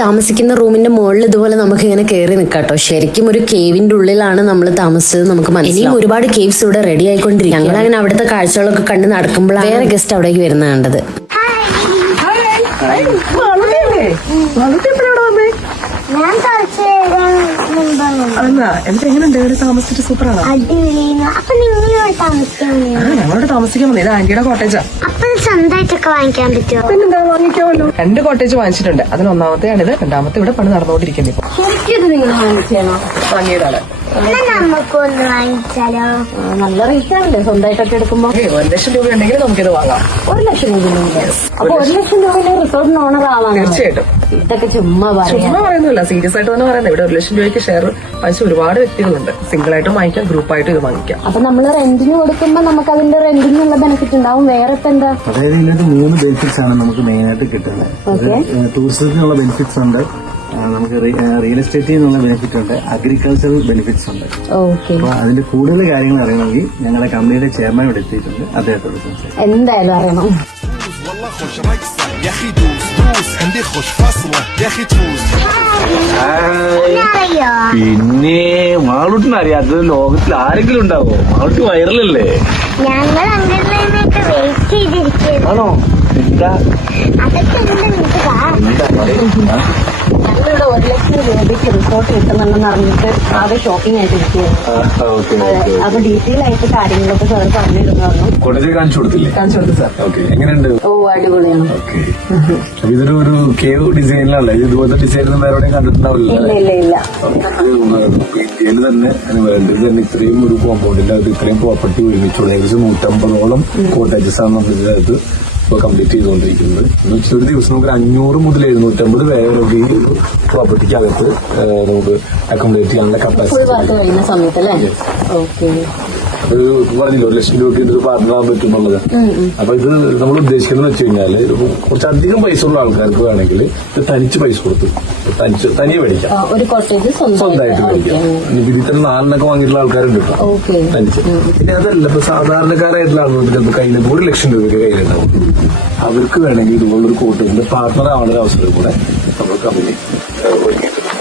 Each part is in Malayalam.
താമസിക്കുന്ന റൂമിന്റെ മുകളിൽ ഇതുപോലെ നമുക്ക് ഇങ്ങനെ കയറി നിൽക്കാട്ടോ. ശരിക്കും ഒരു കേവിന്റെ ഉള്ളിലാണ് നമ്മൾ താമസിച്ചത്. നമുക്ക് ഇനിയും ഒരുപാട് കേവ്സ് ഇവിടെ റെഡി ആയിക്കൊണ്ടിരിക്കും. ഞങ്ങൾ അങ്ങനെ അവിടുത്തെ കാഴ്ചകളൊക്കെ കണ്ട് നടക്കുമ്പോഴാണ് വേറെ ഗസ്റ്റ് അവിടേക്ക് വരുന്നത് കണ്ടത്. താമസിച്ചിട്ട് സൂപ്പറാണ്. ഞങ്ങളോട് താമസിക്കാൻ വന്നത്. ഇത് ആന്റിയുടെ കോട്ടേജാ. സ്വന്തമായിട്ടൊക്കെ വാങ്ങിക്കാൻ പറ്റുമോ? പിന്നെന്താ, വാങ്ങിക്കാമല്ലോ. 2 കോട്ടേജ് വാങ്ങിച്ചിട്ടുണ്ട്. അതിൽ ഒന്നാമത്തെയാണിത്. രണ്ടാമത്തെ ഇവിടെ പണി നടന്നുകൊണ്ടിരിക്കുന്നത്. ഇപ്പൊ വാങ്ങിയതാണ്. നമുക്കൊന്ന് വാങ്ങിച്ചാലോ? നല്ല റേറ്റ് ആണല്ലേ സ്വന്തമായിട്ടൊക്കെ എടുക്കുമ്പോ? 1 ലക്ഷം രൂപ ഉണ്ടെങ്കിൽ നമുക്കിത് വാങ്ങാം. 1 ലക്ഷം രൂപ. അപ്പൊ 1 ലക്ഷം രൂപയുടെ റിസോർട്ടിന് ഓണർ ആവാം. തീർച്ചയായിട്ടും. ഇതൊക്കെ ചുമ്മാ പറയുന്നില്ല, സീരിയസ് ആയിട്ട് തന്നെ പറയുന്നത്. ഇവിടെ 1 ലക്ഷം രൂപയ്ക്ക് ഷെയർ വാങ്ങിച്ച ഒരുപാട് വ്യക്തികളുണ്ട്. സിംഗിൾ ആയിട്ടും വാങ്ങിക്കാം, ഗ്രൂപ്പായിട്ടും ഇത് വാങ്ങിക്കാം. അപ്പൊ നമ്മള് റെന്റിന് കൊടുക്കുമ്പോ നമുക്ക് അതിന്റെ റെന്റിനുള്ള ബെനിഫിറ്റ് ഉണ്ടാവും. വേറെ ഇപ്പൊ എന്താ? അതായത് ഇതിനകത്ത് 3 ബെനിഫിറ്റ്സ് ആണ് നമുക്ക് മെയിൻ ആയിട്ട് കിട്ടുന്നത്. ടൂറിസത്തിനുള്ള ബെനിഫിറ്റ്സ് ഉണ്ട്, നമുക്ക് റിയൽ എസ്റ്റേറ്റിൽ നിന്നുള്ള ബെനിഫിറ്റ് ഉണ്ട്, അഗ്രികൾച്ചറൽ ബെനിഫിറ്റ്സ് ഉണ്ട്. അപ്പൊ അതിന്റെ കൂടുതൽ കാര്യങ്ങൾ അറിയണമെങ്കിൽ ഞങ്ങളുടെ കമ്പനിയുടെ ചെയർമാൻ ഇവിടെ എത്തിയിട്ടുണ്ട്. അദ്ദേഹത്തോട് സംസാരിക്കും. എന്തായാലും അറിയണം. പിന്നെ മാളൂട്ടിന് അറിയാത്തത് ലോകത്തിൽ ആരെങ്കിലും ഉണ്ടാവോ? മാളൂട്ടി വൈറലല്ലേ? ഞങ്ങൾ അംഗൻവാടിയിലേക്ക് വെയിറ്റ് ചെയ്തിരിക്കുന്നു. ആണോ? എന്താ അതൊക്കെ ഞങ്ങളിവിടെ 1 ലക്ഷം രൂപയ്ക്ക് റിസോർട്ട് കിട്ടുന്നുണ്ടെന്ന് അറിഞ്ഞിട്ട് ആകെ ഷോപ്പിംഗ് ആയിട്ട് ഇരിക്കുകയാണ്. അപ്പൊ ഡീറ്റെയിൽ ആയിട്ട് കാര്യങ്ങളൊക്കെ സാർ പറഞ്ഞിരുന്നു. കോട്ടേജ് കാണിച്ചു കൊടുത്തില്ലേ? കാണിച്ചു കൊടുത്തു സാർ. ഓക്കെ, എങ്ങനെയുണ്ട്? ഓ, അടിപൊളിയാണ്. ഓക്കെ, അപ്പൊ ഇതൊരു കേവ് ഡിസൈനിലാണല്ലേ? ഇതുപോലത്തെ ഡിസൈൻ വേറെ എവിടെയും കണ്ടിട്ടുണ്ടാവില്ല. ഇല്ല. ഇന്ത്യയിൽ തന്നെ വേൾഡിൽ തന്നെ ഇത്രയും ഒരു കോമ്പൗണ്ടിന്റെ അത് ഇത്രയും പ്രോപ്പർട്ടി ഒരുമിച്ചുള്ള ഏകദേശം 150ഓളം കോട്ടേജസ് ആണ് നമ്മുടെ ഇതിനകത്ത് ഇപ്പൊ കംപ്ലീറ്റ് ചെയ്തുകൊണ്ടിരിക്കുന്നത്. എന്ന് വെച്ചാൽ ഒരു ദിവസം നമുക്ക് 500 മുതൽ 750 പേരെ ഈ ഒരു പ്രോപ്പർട്ടിക്ക് അകത്ത് നമുക്ക് അക്കോമഡേറ്റ് ചെയ്യാനുള്ള കപ്പാസിറ്റി കഴിയുന്ന സമയത്തല്ലേ? ഓക്കെ. അത് പറഞ്ഞില്ല, 1 ലക്ഷം രൂപയ്ക്ക് ഇതൊരു പാർട്ണറാൻ പറ്റും എന്നുള്ളത്. അപ്പൊ ഇത് നമ്മൾ ഉദ്ദേശിക്കുന്നത് വെച്ച് കഴിഞ്ഞാല് കുറച്ചധികം പൈസ ഉള്ള ആൾക്കാർക്ക് വേണമെങ്കിൽ ഇത് തനിച്ച് പൈസ കൊടുത്ത് തനിയെ മേടിക്കാം, സ്വന്തമായിട്ട് മേടിക്കാം. ഇതിൽ 4 വാങ്ങിയിട്ടുള്ള ആൾക്കാരുണ്ട് ഇപ്പൊ തനിച്ച്. പിന്നെ അതല്ല, ഇപ്പൊ സാധാരണക്കാരായിട്ടുള്ള ആളുകൾക്ക് ചിലപ്പോൾ കയ്യിൽ 1 ലക്ഷം രൂപയ്ക്ക് കയ്യിലുണ്ടാവും. അവർക്ക് വേണമെങ്കിൽ ഇതുപോലൊരു കോട്ടേജിന്റെ പാർട്ണർ ആവാനുള്ള ഒരു അവസരം കൂടെ നമ്മൾ കമ്പനി ഒരുക്കിയിട്ടുണ്ട്.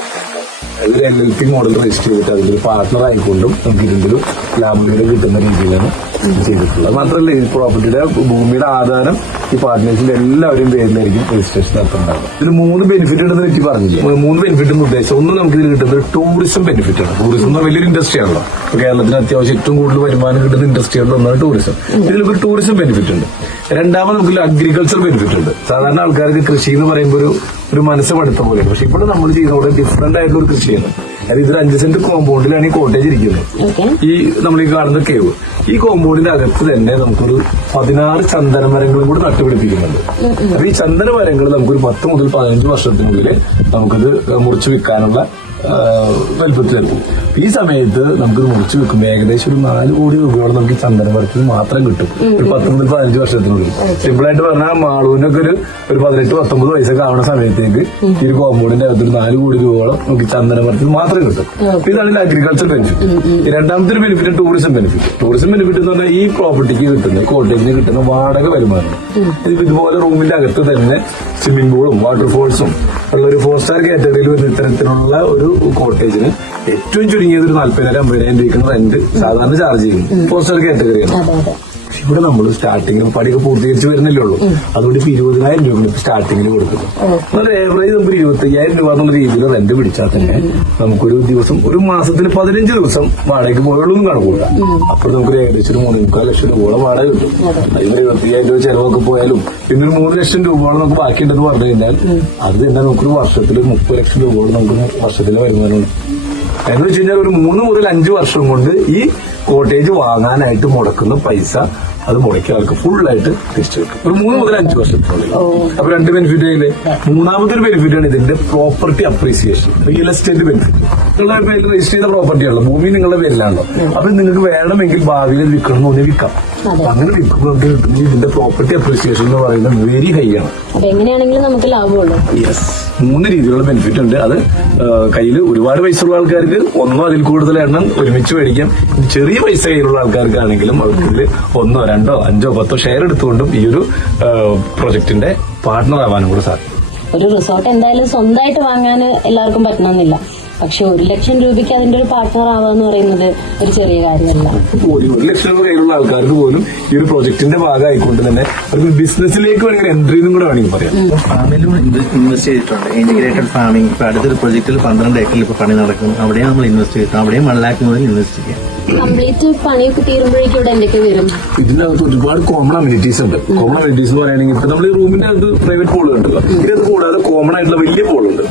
അതൊരു LLP മോഡൽ രജിസ്റ്റർ ചെയ്തിട്ട് അതിലൊരു പാർട്ണർ ആയിക്കൊണ്ടും നമുക്ക് ഇതിന്റെ ഒരു ലാഭവിഹിതം കിട്ടുന്ന രീതിയിലാണ് ചെയ്തിട്ടുള്ളത്. മാത്രമല്ല, ഈ പ്രോപ്പർട്ടിയുടെ ഭൂമിയുടെ ആധാരം ഈ പാർട്ട്നേഴ്സിന്റെ എല്ലാവരും പേരിലായിരിക്കും രജിസ്ട്രേഷൻ നടത്തുന്നുണ്ടാവും. ഇതിന് 3 ബെനിഫിറ്റ് ഉണ്ടെന്ന് എനിക്ക് പറഞ്ഞില്ല. 3 ബെനിഫിറ്റും ഉദ്ദേശം ഒന്ന്, നമുക്ക് ഇതിൽ കിട്ടുന്നത് ടൂറിസം ബെനിഫിറ്റ് ആണ്. ടൂറിസം എന്ന് വലിയൊരു ഇൻഡസ്ട്രി ആണല്ലോ. കേരളത്തിന് അത്യാവശ്യം ഏറ്റവും കൂടുതൽ വരുമാനം കിട്ടുന്ന ഇൻഡസ്ട്രികളിൽ ഒന്നാണ് ടൂറിസം. ഇതിലൊരു ടൂറിസം ബെനിഫിറ്റ് ഉണ്ട്. രണ്ടാമത് നമുക്ക് അഗ്രികൾച്ചർ ബെനിഫിറ്റ് ഉണ്ട്. സാധാരണ ആൾക്കാർക്ക് കൃഷി എന്ന് പറയുമ്പോൾ ഒരു മനസ്സ് പഠിത്ത പോലെയാണ്. പക്ഷെ ഇപ്പോൾ നമ്മൾ ചെയ്യുന്നത് ഡിഫറെന്റ് ആയിട്ടുള്ള ഒരു കൃഷിയാണ്. അതായത് ഇതൊരു 5 സെന്റ് കോമ്പൗണ്ടിലാണ് ഈ കോട്ടേജ് ഇരിക്കുന്നത്. ഈ നമ്മൾ ഈ കാണുന്ന കേവ്, ഈ കോമ്പൗണ്ടിന്റെ അകത്ത് തന്നെ നമുക്കൊരു 16 ചന്ദന മരങ്ങളും കൂടി നട്ടുപിടിപ്പിക്കുന്നുണ്ട്. അപ്പൊ ഈ ചന്ദന മരങ്ങൾ നമുക്കൊരു 10 മുതൽ 15 വർഷത്തിനുള്ളിൽ നമുക്കിത് മുറിച്ചു വിൽക്കാനുള്ള വലുപ്പത്തിലെത്തും. ഈ സമയത്ത് നമുക്കിത് മുറിച്ചു വെക്കുമ്പോൾ ഏകദേശം ഒരു 4 കോടി രൂപയോളം നമുക്ക് ചന്ദന മരത്തിൽ മാത്രം കിട്ടും ഒരു 10 മുതൽ 15 വർഷത്തിനുള്ളിൽ. സിമ്പിളായിട്ട് പറഞ്ഞാൽ മാളൂനൊക്കെ ഒരു 18-19 വയസ്സൊക്കെ ആവുന്ന സമയത്തേക്ക് ഈ ഒരു കോമ്പൗണ്ടിന്റെ അകത്ത് ഒരു 4 കോടി രൂപയോളം നമുക്ക് ചന്ദന മരത്തിൽ മാത്രം കിട്ടും. ഇതാണ് അഗ്രികൾച്ചർ ബെനിഫിറ്റ്. രണ്ടാമത്തെ ഒരു benefit tourism benefit. Tourism benefit എന്ന് പറഞ്ഞാൽ ഈ പ്രോപ്പർട്ടിക്ക് കിട്ടുന്ന കോട്ടേജിന് കിട്ടുന്ന വാടക വരുമാനം. ഇതുപോലെ റൂമിന്റെ അകത്ത് തന്നെ സ്വിമ്മിംഗ് പൂളും വാട്ടർഫോൾസും ഉള്ള ഒരു 4-സ്റ്റാർ കാറ്റഗറിയിൽ വരുന്ന ഇത്തരത്തിലുള്ള ഒരു കോട്ടേജിന് ഏറ്റവും ചുരുങ്ങിയത് ഒരു 40,000-50,000 രൂപയ്ക്കാണ് റെന്റ് സാധാരണ ചാർജ് ചെയ്യുന്നത്. 4-സ്റ്റാർ കാറ്റഗറിയാണ്. ഇവിടെ നമ്മൾ സ്റ്റാർട്ടിങ്ങിൽ പടിയൊക്കെ പൂർത്തീകരിച്ച് വരുന്നില്ലേ ഉള്ളൂ. അതുകൊണ്ട് ഇപ്പൊ 20,000 രൂപ സ്റ്റാർട്ടിങ്ങിൽ കൊടുക്കുന്നു. എന്നാൽ ഏവറേജ് നമുക്ക് 25,000 രൂപ എന്നുള്ള രീതിയിൽ റെന്റ് പിടിച്ചാൽ തന്നെ നമുക്കൊരു ദിവസം, ഒരു മാസത്തിൽ 15 ദിവസം വാടകയ്ക്ക് പോയുള്ളൂ കണക്കൂട്ട. അപ്പോൾ നമുക്കൊരു ഏകദേശം ഒരു 3.25 ലക്ഷം രൂപയോളം വാടക കിട്ടും. അതിന് 25,000 രൂപ ചെലവൊക്കെ പോയാലും പിന്നെ ഒരു 3 ലക്ഷം രൂപയോളം നമുക്ക് ബാക്കിയുണ്ടെന്ന് പറഞ്ഞു കഴിഞ്ഞാൽ അത് തന്നെ നമുക്കൊരു വർഷത്തിൽ 30 ലക്ഷം രൂപയോളം നമുക്ക് വർഷത്തിലെ വരുമാനമുണ്ട്. എന്ന് വെച്ച് കഴിഞ്ഞാൽ ഒരു 3 മുതൽ 5 വർഷം കൊണ്ട് ഈ കോട്ടേജ് വാങ്ങാനായിട്ട് മുടക്കുന്ന പൈസ അത് മുടക്കിയ ആൾക്ക് ഫുള്ളായിട്ട് തിരിച്ചു കിട്ടും ഒരു 3 മുതൽ 5 വർഷത്തിനുള്ളിൽ. അപ്പൊ 2 ബെനിഫിറ്റ് ആയില്ലേ. മൂന്നാമത്തെ ഒരു ബെനിഫിറ്റ് ആണ് ഇതിന്റെ property appreciation, real estate benefit. നിങ്ങളുടെ പേരിൽ രജിസ്റ്റർ ചെയ്ത പ്രോപ്പർട്ടിയാണല്ലോ, ഭൂമി നിങ്ങളുടെ പേരിലാണല്ലോ. അപ്പൊ നിങ്ങൾക്ക് വേണമെങ്കിൽ ഭാവിയിൽ വിൽക്കണം എന്ന് വിൽക്കാം. അങ്ങനെ വിൽക്കുമ്പോൾ ഇതിന്റെ പ്രോപ്പർട്ടി അപ്രീസിയേഷൻ എന്ന് പറയുന്നത് വെരി ഹൈ ആണ്. എങ്ങനെയാണെങ്കിലും നമുക്ക് ലാഭമുള്ളൂ. യെസ്, 3 രീതിയിലുള്ള ബെനിഫിറ്റ് ഉണ്ട്. അത് കയ്യിൽ ഒരുപാട് പൈസ ഉള്ള ആൾക്കാർക്ക് 1 അതിൽ കൂടുതൽ എണ്ണം ഒരുമിച്ച് മേടിക്കാം. ചെറിയ പൈസ കയ്യിലുള്ള ആൾക്കാർക്കാണെങ്കിലും അവർക്ക് 1, 2, 5, 10 ഷെയർ എടുത്തുകൊണ്ടും ഈ ഒരു പ്രൊജക്ടിന്റെ പാർട്ണർ ആവാനും കൂടെ സാധിക്കും. ഒരു റിസോർട്ട് എന്തായാലും സ്വന്തമായിട്ട് വാങ്ങാൻ എല്ലാവർക്കും പറ്റണമെന്നില്ല. പക്ഷെ 1 ലക്ഷം രൂപയ്ക്ക് അതിന്റെ ഒരു പാർട്ട്ണർ ആവാന്ന് പറയുന്നത് ഒരു ചെറിയ കാര്യമല്ല. 1 ലക്ഷം രൂപ കയ്യിലുള്ള ആൾക്കാർക്ക് പോലും ഈ ഒരു പ്രോജക്ടിന്റെ ഭാഗമായിക്കൊണ്ട് തന്നെ ഒരു ബിസിനസ്സിലേക്ക് വേണമെങ്കിൽ എൻട്രി എന്നും കൂടെ വേണമെങ്കിൽ പറയാം. ഫാമിലും ഇൻവെസ്റ്റ് ചെയ്തിട്ടുണ്ട്. ഇന്റഗ്രേറ്റഡ് ഫാമിംഗ് ഇപ്പൊ അടുത്തൊരു പ്രൊജക്റ്റിൽ 12 ഏക്കറിൽ ഇപ്പൊ പണി നടക്കും. അവിടെയും നമ്മൾ ഇൻവെസ്റ്റ് ചെയ്തിട്ടുണ്ട്. അവിടെയും 1 ലക്ഷം മുതൽ ഇൻവെസ്റ്റ് ചെയ്യാം. കംപ്ലീറ്റ് പണിയൊക്കെ തീരുമ്പോഴേക്കും ഇവിടെ എന്തൊക്കെ വരും? ഇതിനകത്ത് ഒരുപാട് കോമൺ അമ്യൂണിറ്റീസ് ഉണ്ട്. കോമൺ അമ്യൂണിറ്റീസ് എന്ന് പറയുകയാണെങ്കിൽ ഇപ്പൊ നമ്മൾ ഈ റൂമിന്റെ അകത്ത് പ്രൈവറ്റ് പൂൾ ഉണ്ടല്ലോ, ഇതിനകത്ത് കൂടാതെ കോമൺ ആയിട്ടുള്ള വലിയ പൂളുണ്ട്.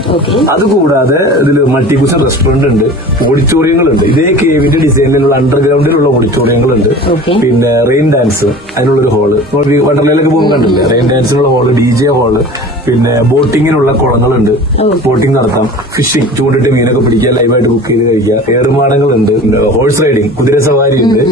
അത് കൂടാതെ ഇതിൽ മൾട്ടി കുഷൻ റെസ്റ്റോറന്റ് ഉണ്ട്, ഓഡിറ്റോറിയങ്ങളുണ്ട്. ഇതേ കേവിന്റെ ഡിസൈനിലുള്ള അണ്ടർഗ്രൗണ്ടിലുള്ള ഓഡിറ്റോറിയങ്ങളുണ്ട്. പിന്നെ റെയിൻ ഡാൻസ് അതിനുള്ളൊരു ഹാള്, വണ്ടർലയിലൊക്കെ പോകുമ്പോൾ കണ്ടില്ലേ, റെയിൻ ഡാൻസിനുള്ള ഹാള്, DJ ഹാള്, പിന്നെ ബോട്ടിങ്ങിനുള്ള കുളങ്ങളുണ്ട്, ബോട്ടിംഗ് നടത്താം, ഫിഷിംഗ് ചൂണ്ടിട്ട് മീനൊക്കെ പിടിക്കുക, ലൈവായിട്ട് കുക്ക് ചെയ്ത് കഴിക്കുക, ഏറുമാടങ്ങളുണ്ട്, ഹോഴ്സ് റൈഡിംഗ്, കുതിര സവാരി ഉണ്ട്,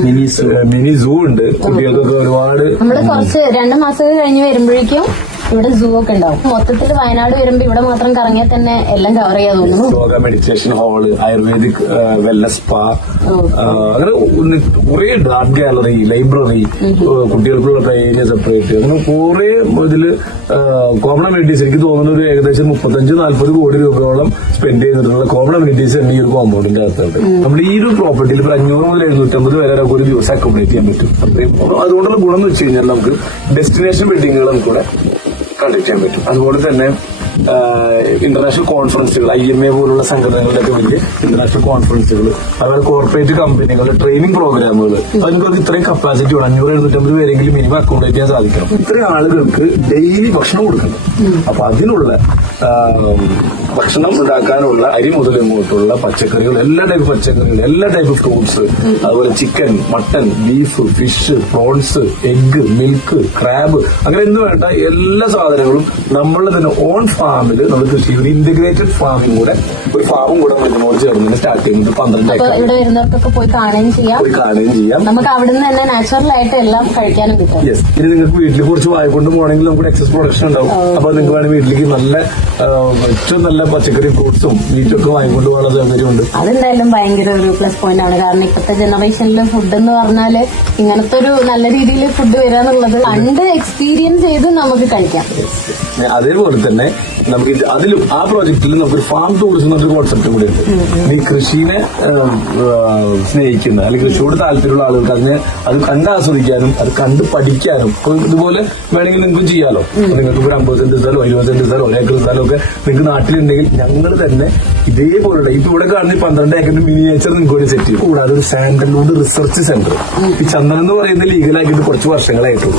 മിനി സൂ ഉണ്ട്. കുട്ടികൾക്കൊക്കെ ഒരുപാട്. നമ്മള് കുറച്ച് 2 മാസം കഴിഞ്ഞ് വരുമ്പോഴേക്കും ഇവിടെ സൂ ഒക്കെ ഉണ്ടാവും. മൊത്തത്തിൽ വയനാട് വരുമ്പോ ഇവിടെ മാത്രം കറങ്ങിയാൽ തന്നെ എല്ലാം കവർ ചെയ്യാൻ തോന്നുന്നു. Yoga meditation hall, ayurvedic wellness spa, അങ്ങനെ കുറെ ആർട്ട് ഗാലറി, ലൈബ്രറി, കുട്ടികൾക്കുള്ള ഏരിയ സെപ്പറേറ്റ്, അങ്ങനെ കുറെ ഇതില് കോമൺ അമ്യൂണിറ്റീസ്. എനിക്ക് തോന്നുന്ന ഒരു ഏകദേശം 35-40 കോടി രൂപയോളം സ്പെൻഡ് ചെയ്തിട്ടുള്ള കോമൺ അമ്യൂണിറ്റീസ് തന്നെ ഈ ഒരു കോമ്പൗണ്ടിന്റെ അകത്തുണ്ട്. നമ്മുടെ ഈ ഒരു പ്രോപ്പർട്ടിയിൽ 500 മുതൽ 750 വരെ നമുക്ക് ഒരു ദിവസം അക്കോമഡേറ്റ് ചെയ്യാൻ പറ്റും. അതുകൊണ്ടുള്ള ഗുണം എന്ന് വെച്ച് കഴിഞ്ഞാൽ നമുക്ക് ഡെസ്റ്റിനേഷൻ വെഡിങ്ങുകൾ നമുക്കിവിടെ കണ്ടക്ട് ചെയ്യാൻ പറ്റും. അതുപോലെ തന്നെ ഇന്റർനാഷണൽ കോൺഫറൻസുകൾ, IMA പോലുള്ള സംഘടനകളുടെയൊക്കെ വലിയ ഇന്റർനാഷണൽ കോൺഫറൻസുകൾ, അതുപോലെ കോർപ്പറേറ്റ് കമ്പനികളുടെ ട്രെയിനിങ് പ്രോഗ്രാമുകൾ, അതിനൊക്കെ ഇത്രയും കപ്പാസിറ്റി വേണം. 500-750 പേരെങ്കിലും മിനിമം അക്കോമഡേറ്റ് ചെയ്യാൻ സാധിക്കണം. ഇത്രയും ആളുകൾക്ക് ഡെയിലി ഭക്ഷണം കൊടുക്കണം. അപ്പൊ അതിനുള്ള ഭക്ഷണം ഉണ്ടാക്കാനുള്ള അരി മുതൽ ഇങ്ങോട്ടുള്ള പച്ചക്കറികൾ, എല്ലാ ടൈപ്പ് പച്ചക്കറികൾ, എല്ലാ ടൈപ്പ് ഫ്രൂട്ട്സ്, അതുപോലെ chicken, mutton, beef, fish, prawns, egg, milk, crab, അങ്ങനെ എന്ത് വേണ്ട എല്ലാ സാധനങ്ങളും നമ്മളുടെ തന്നെ ഓൺ ഫാമിൽ നമ്മൾ കൃഷി ചെയ്യുന്ന ഇന്റഗ്രേറ്റഡ് ഫാമിംഗ് കൂടെ, ഒരു ഫാമും കൂടെ ഇതിനോട് ചേർന്ന് സ്റ്റാർട്ട് ചെയ്യുന്നത് 12 ഏക്കർ. ഇവിടെ വരുന്നവർക്കൊക്കെ പോയി കാണുകയും ചെയ്യാം. നമുക്ക് അവിടെ നിന്ന് തന്നെ നാച്ചുറൽ ആയിട്ട് എല്ലാം കഴിക്കാനും കിട്ടും. യെസ്. ഇനി നിങ്ങൾക്ക് വീട്ടിൽ കുറച്ച് വായിക്കൊണ്ട് പോകണമെങ്കിൽ നമുക്ക് എക്സസ് പ്രൊഡക്ഷൻ ഉണ്ടാവും. അപ്പൊ നിങ്ങൾക്ക് വേണമെങ്കിൽ വീട്ടിലേക്ക് നല്ല ഏറ്റവും നല്ല പച്ചക്കറി, ഫ്രൂട്ട്സും മീറ്റും ഒക്കെ വാങ്ങിക്കൊണ്ട് പോകാനുള്ള സൗകര്യമുണ്ട്. അതെന്തായാലും ഭയങ്കര ഒരു പ്ലസ് പോയിന്റ് ആണ്. കാരണം ഇപ്പോഴത്തെ ജനറേഷനിലെ ഫുഡ് എന്ന് പറഞ്ഞാല് ഇങ്ങനത്തെ ഒരു നല്ല രീതിയിൽ ഫുഡ് വരിക എന്നുള്ളത് കണ്ട് എക്സ്പീരിയൻസ് ചെയ്ത് നമുക്ക് കഴിക്കാം. അതേപോലെ തന്നെ നമുക്ക് അതിലും ആ പ്രോജക്റ്റിൽ നമുക്കൊരു ഫാം ടൂറിസം എന്നൊരു കോൺസെപ്റ്റ് കൂടി ഉണ്ട്. ഈ കൃഷിനെ സ്നേഹിക്കുന്ന അല്ലെങ്കിൽ കൃഷിയോട് താല്പര്യമുള്ള ആളുകൾക്ക് അത് കണ്ട് ആസ്വദിക്കാനും അത് കണ്ട് പഠിക്കാനും ഇതുപോലെ വേണമെങ്കിൽ നിങ്ങൾക്ക് ചെയ്യാലോ. നിങ്ങൾക്ക് ഒരു 50 സെന്റ് സ്ഥലമോ 20 സെന്റ് സ്ഥലമോ 1 ഏക്കർ സ്ഥലമോ ഒക്കെ നിങ്ങൾക്ക് നാട്ടിലുണ്ടെങ്കിൽ ഞങ്ങൾ തന്നെ ഇതേപോലുള്ള ഇപ്പൊ ഇവിടെ കാണുന്ന 12 ഏക്കറിന്റെ മിനിയേച്ചർ നിങ്ങൾക്ക് വേണ്ടി സെറ്റ് ചെയ്യും. കൂടാതെ ഒരു സാൻഡൽവുഡ് റിസർച്ച് സെന്റർ. ഈ ചന്ദനം എന്ന് പറയുന്നത് ലീഗലാക്കിയിട്ട് കുറച്ച് വർഷങ്ങളായിട്ടുള്ളൂ.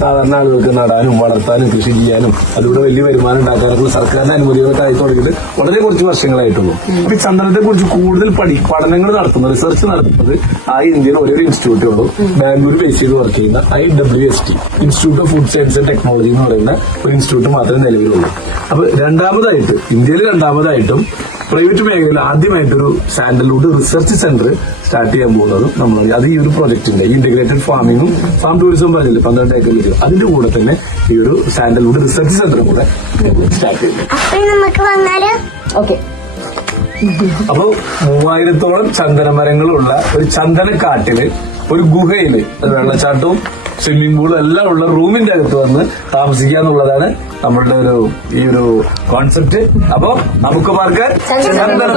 സാധാരണ ആളുകൾക്ക് നടാനും വളർത്താനും കൃഷി ചെയ്യാനും അതിലൂടെ വലിയ വരുമാനം ഉണ്ടാക്കാനൊക്കെ സർക്കാരിന്റെ അനുമതികളൊക്കെ ആയി തുടങ്ങിയിട്ട് വളരെ കുറച്ച് വർഷങ്ങളായിട്ടുള്ളൂ. അപ്പൊ ഈ ചന്ദനത്തെ കുറിച്ച് കൂടുതൽ പഠനങ്ങൾ നടത്തുന്നത്, റിസർച്ച് നടത്തുന്നത് ഇന്ത്യയിൽ ഒരേ ഇൻസ്റ്റിറ്റ്യൂട്ടേ ഉള്ളൂ. ബാംഗ്ലൂർ ബേസ് ചെയ്ത് വർക്ക് ചെയ്യുന്ന IWST, institute of food science and technology എന്ന് പറയുന്ന ഒരു ഇൻസ്റ്റിറ്റ്യൂട്ട് മാത്രമേ നിലവിലുള്ളൂ. അപ്പൊ ഇന്ത്യയിൽ രണ്ടാമതായിട്ടും പ്രൈവറ്റ് മേഖലയിൽ ആദ്യമായിട്ടൊരു സാൻഡൽവുഡ് റിസർച്ച് സെന്റർ സ്റ്റാർട്ട് ചെയ്യാൻ പോകുന്നതും നമ്മൾ അത് ഈ ഒരു പ്രോജക്ടിന്റെ ഇന്റഗ്രേറ്റഡ് ഫാമിംഗും ഫാം ടൂറിസം പറഞ്ഞില്ലേ 12 ഏക്കറിൽ, അതിന്റെ കൂടെ തന്നെ ഈ ഒരു സാൻഡൽവുഡ് റിസർച്ച് സെന്റർ കൂടെ സ്റ്റാർട്ട് ചെയ്യുന്നു. ഓക്കെ. അപ്പൊ 3000-ഓളം ചന്ദനമരങ്ങളുള്ള ഒരു ചന്ദനക്കാട്ടില് ഒരു ഗുഹയില് വെള്ളച്ചാട്ടവും സ്വിമ്മിംഗ് പൂളും എല്ലാം ഉള്ള റൂമിന്റെ അകത്ത് വന്ന് താമസിക്കുക എന്നുള്ളതാണ് നമ്മളുടെ ഈ ഒരു കോൺസെപ്റ്റ്. അപ്പൊ നമുക്ക് പാർക്കാൻ ചന്ദന